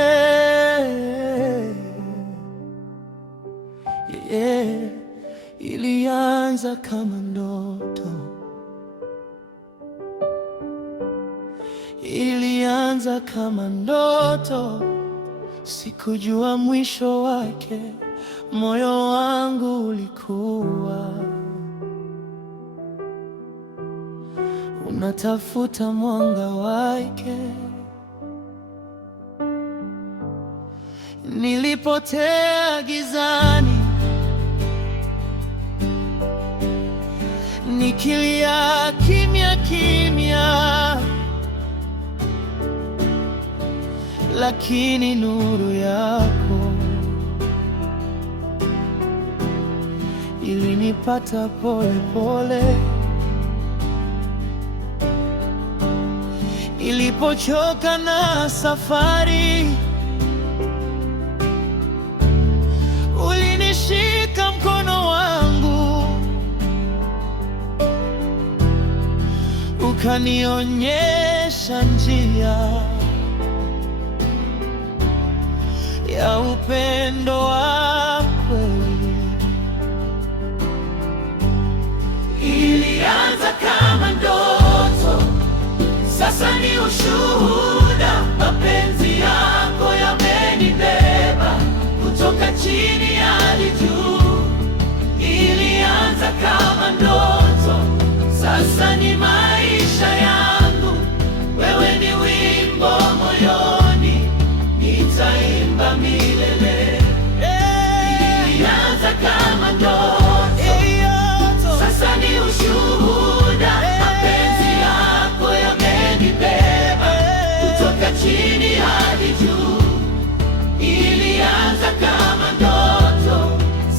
Yeah, yeah. Ilianza kama ndoto, ilianza kama ndoto, sikujua mwisho wake. Moyo wangu ulikuwa unatafuta mwanga wake. Nilipotea gizani, nikilia kimya kimya, lakini nuru yako ilinipata pole pole. Nilipochoka na safari, ulinishika mkono wangu, ukanionyesha njia ya upendo wa kweli. Ilianza kama ndoto, sasa ni ushuhuda. Mapenzi yako yamenibeba kutoka chini hadi juu. Ilianza kama ndoto, sasa ni maisha yangu. Wewe ni wimbo moyoni, nitaimba milele. Ilianza kama ndoto, sasa ni ushuhuda. Mapenzi yako yamenibeba kutoka chini hadi juu. Ilianza kama ndoto,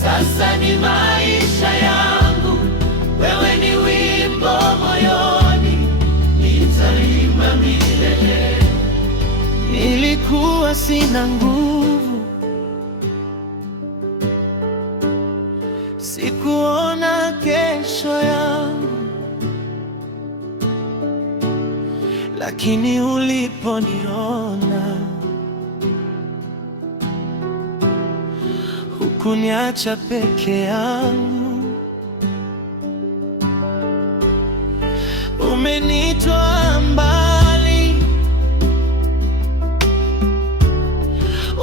sasa ni maisha yangu. Wewe ni wimbo moyoni, nitaimba milele. Nilikuwa sina nguvu, sikuona kesho yangu, lakini uliponiona hukuniacha peke yangu. Umenitoa mbali,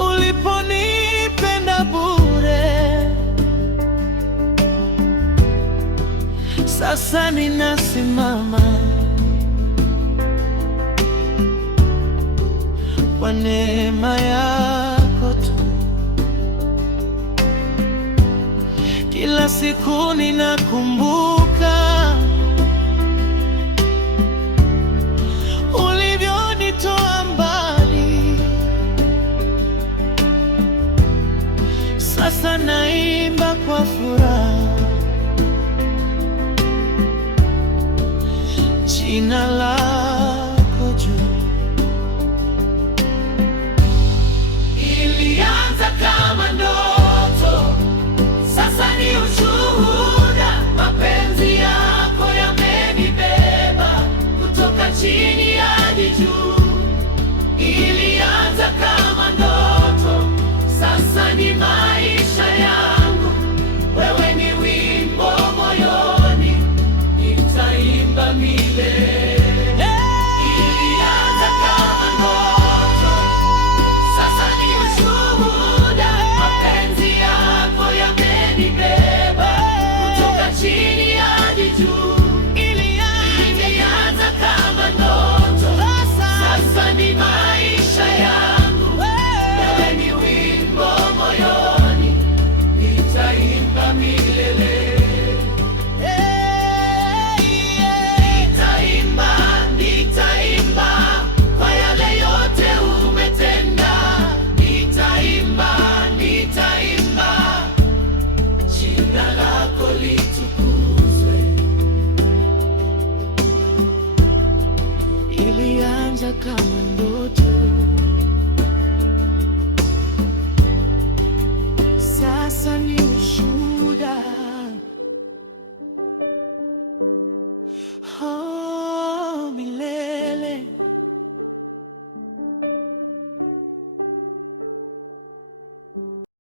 uliponipenda bure. Sasa ninasimama kwa neema yako tu. Kila siku ninakumbuka ulivyonitoa mbali. Sasa naimba kwa furaha jina lako juu. Ilianza kama ndoto, sasa ni ushuhuda. Mapenzi yako yamenibeba kutoka chini hadi juu. Ilianza kama ndoto, sasa ni maisha yangu. Wewe ni wimbo moyoni, nitaimba milele. Ilianza kama ndoto, sasa ni ushuhuda. Mapenzi yako yamenibeba kutoka chini hadi juu. Ilianza kama ndoto, sasa ni maisha yangu. Wewe ni wimbo moyoni, nitaimba milele. Nitaimba kwa yale yote umetenda. Nitaimba jina lako litukuzwe. Ilianza kama ndoto, sasa ni ushuhuda. oh.